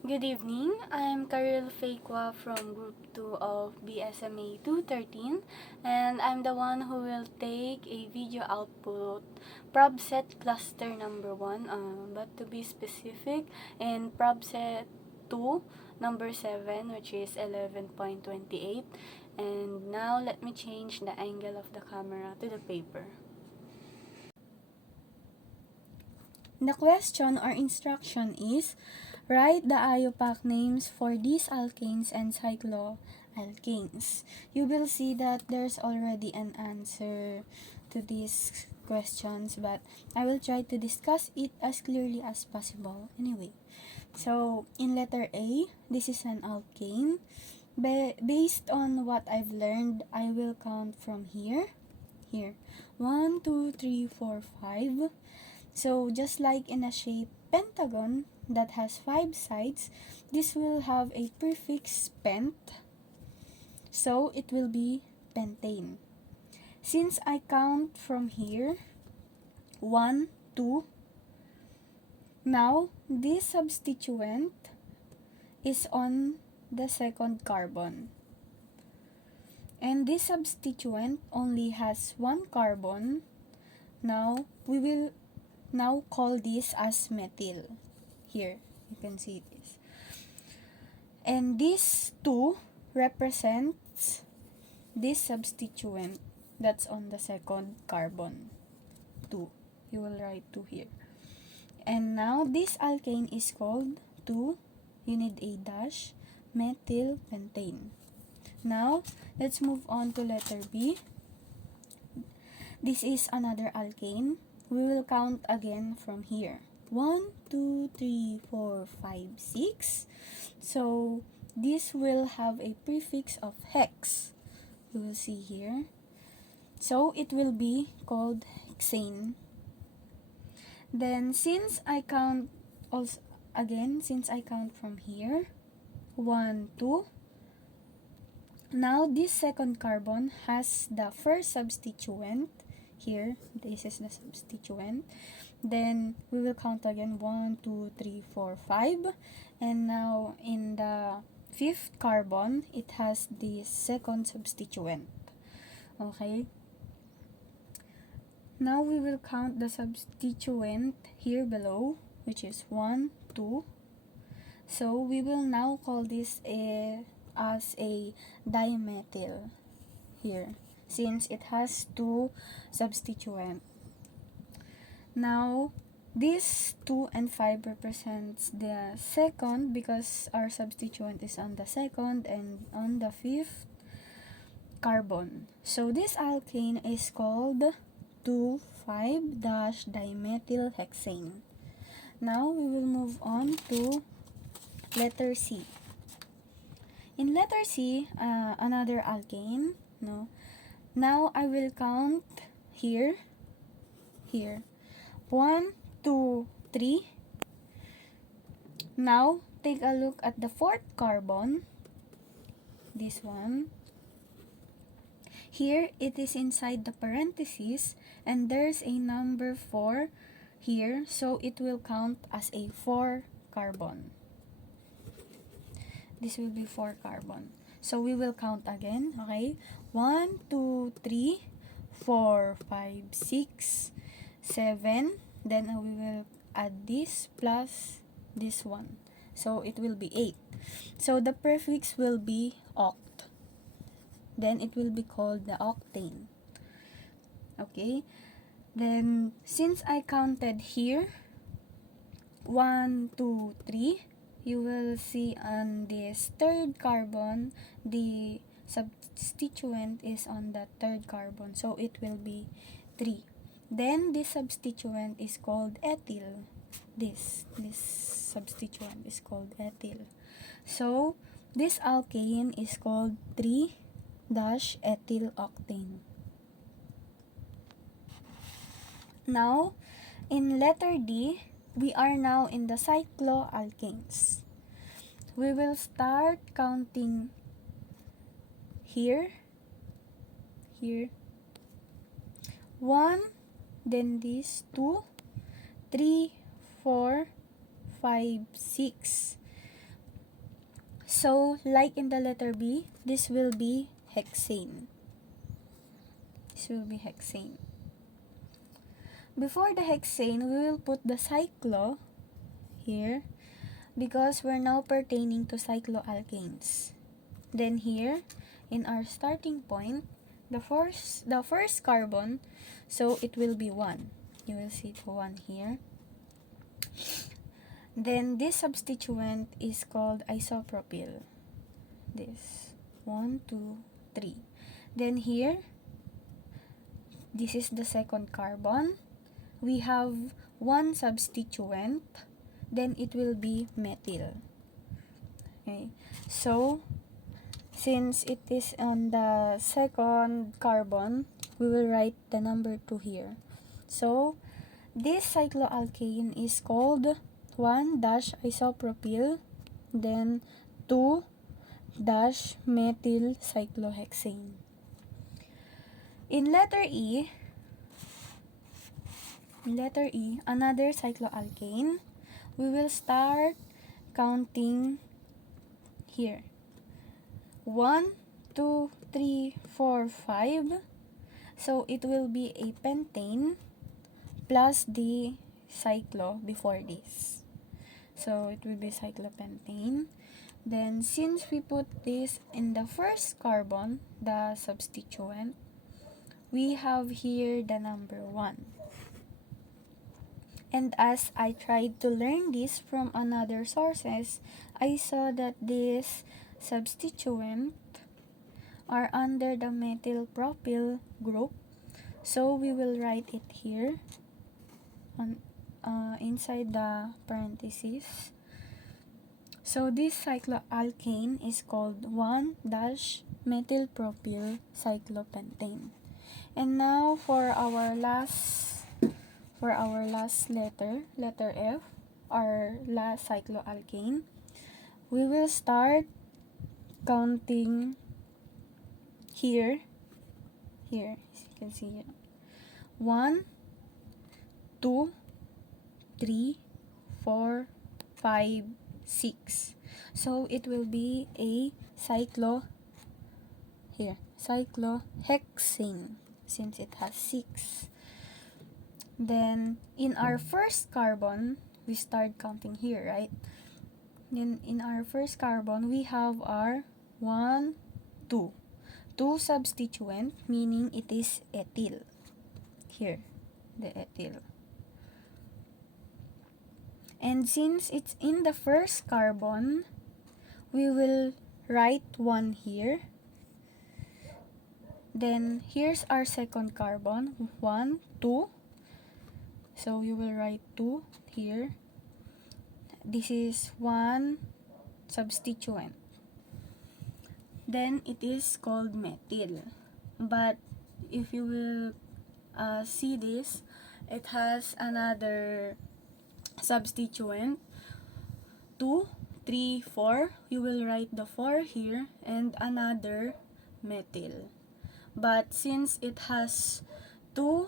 Good evening. I'm Karil Faikwa from Group 2 of Bsma II-13, and I'm the one who will take a video output Probset cluster number 1, but to be specific, in Probset 2, number 7, which is 11.28. And now let me change the angle of the camera to the paper. The question or instruction is, write the IUPAC names for these alkanes and cycloalkanes. You will see that there's already an answer to these questions, but I will try to discuss it as clearly as possible anyway. So, in letter A, this is an alkane. Based on what I've learned, I will count from here. 1, 2, 3, 4, 5. So, just like in a shape pentagon that has 5 sides, this will have a prefix pent. So, it will be pentane. Since I count from here, 1, 2, now this substituent is on the second carbon. And this substituent only has 1 carbon. Now, we will now call this as methyl. Here, you can see this. And this 2 represents this substituent that's on the second carbon. 2. You will write 2 here. And now, this alkane is called 2, you need a dash, methyl pentane. Now, let's move on to letter B. This is another alkane. We will count again from here. 1, 2, 3, 4, 5, 6. So, this will have a prefix of hex. You will see here. So, it will be called hexane. Then, since I count from here, 1, 2. Now, this second carbon has the first substituent. Here, this is the substituent. Then, we will count again 1, 2, 3, 4, 5. And now, in the 5th carbon, it has the second substituent. Okay? Now, we will count the substituent here below, which is 1, 2. So, we will now call this as a dimethyl here, since it has 2 substituents. Now, this 2 and 5 represents the second because our substituent is on the second and on the 5th carbon. So, this alkane is called 2,5-dimethylhexane. Now, we will move on to letter C. In letter C, another alkane. No. Now, I will count here. 1, 2, 3. Now, take a look at the 4th carbon. This one. Here, it is inside the parentheses, and there's a number 4 here, so it will count as a 4 carbon. This will be 4 carbon. So, we will count again, okay? 1, 2, 3, 4, 5, 6, 7. Then, we will add this plus this one. So, it will be 8. So, the prefix will be oct. Then, it will be called the octane. Okay? Then, since I counted here, 1, 2, 3, you will see on this 3rd carbon, the substituent is on the 3rd carbon. So, it will be 3. Then, this substituent is called ethyl. This substituent is called ethyl. So, this alkane is called 3-ethyl octane. Now, in letter D, we are now in the cycloalkanes. We will start counting here. 1, then this 2, 3, 4, 5, 6. So, like in the letter B, this will be hexane. This will be hexane. Before the hexane, we will put the cyclo here because we're now pertaining to cycloalkanes. Then here, in our starting point, the first carbon, so it will be 1. You will see the 1 here. Then this substituent is called isopropyl. This 1, 2, 3. Then here, this is the second carbon. We have one substituent, then it will be methyl. Okay, so since it is on the second carbon, we will write the number 2 here. So this cycloalkane is called 1-isopropyl, then 2-methyl cyclohexane. In letter E, another cycloalkane, we will start counting here. 1, 2, 3, 4, 5. So it will be a pentane plus the cyclo before this. So it will be cyclopentane. Then since we put this in the first carbon, the substituent, we have here the number 1. And as I tried to learn this from another sources, I saw that this substituent are under the methyl propyl group. So we will write it here on inside the parentheses. So this cycloalkane is called 1-methylpropyl cyclopentane. And now for our last letter F, our last cycloalkane, we will start counting here, as you can see here. 1, 2, 3, 4, 5, 6. So it will be a cyclohexane since it has 6. Then in our first carbon, we start counting here, right? Then in our first carbon, we have our 1, 2. 2 substituent, meaning it is ethyl. Here, the ethyl. And since it's in the first carbon, we will write 1 here. Then here's our second carbon, 1, 2. So we will write 2 here. This is 1 substituent. Then it is called methyl. But if you will see this, it has another substituent, 2, 3, 4. You will write the 4 here and another methyl. But since it has 2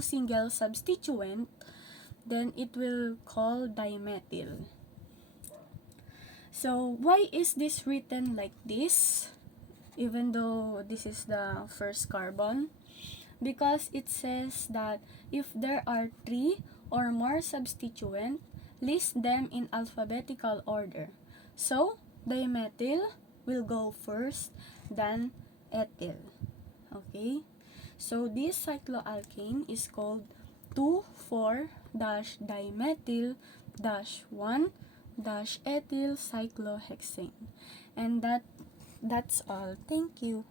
single substituent, then it will call dimethyl. So why is this written like this, even though this is the first carbon? Because it says that if there are 3 or more substituent, list them in alphabetical order. So dimethyl will go first, then ethyl. Okay? So this cycloalkane is called 2,4-dimethyl-1-ethyl cyclohexane. And that's all. Thank you.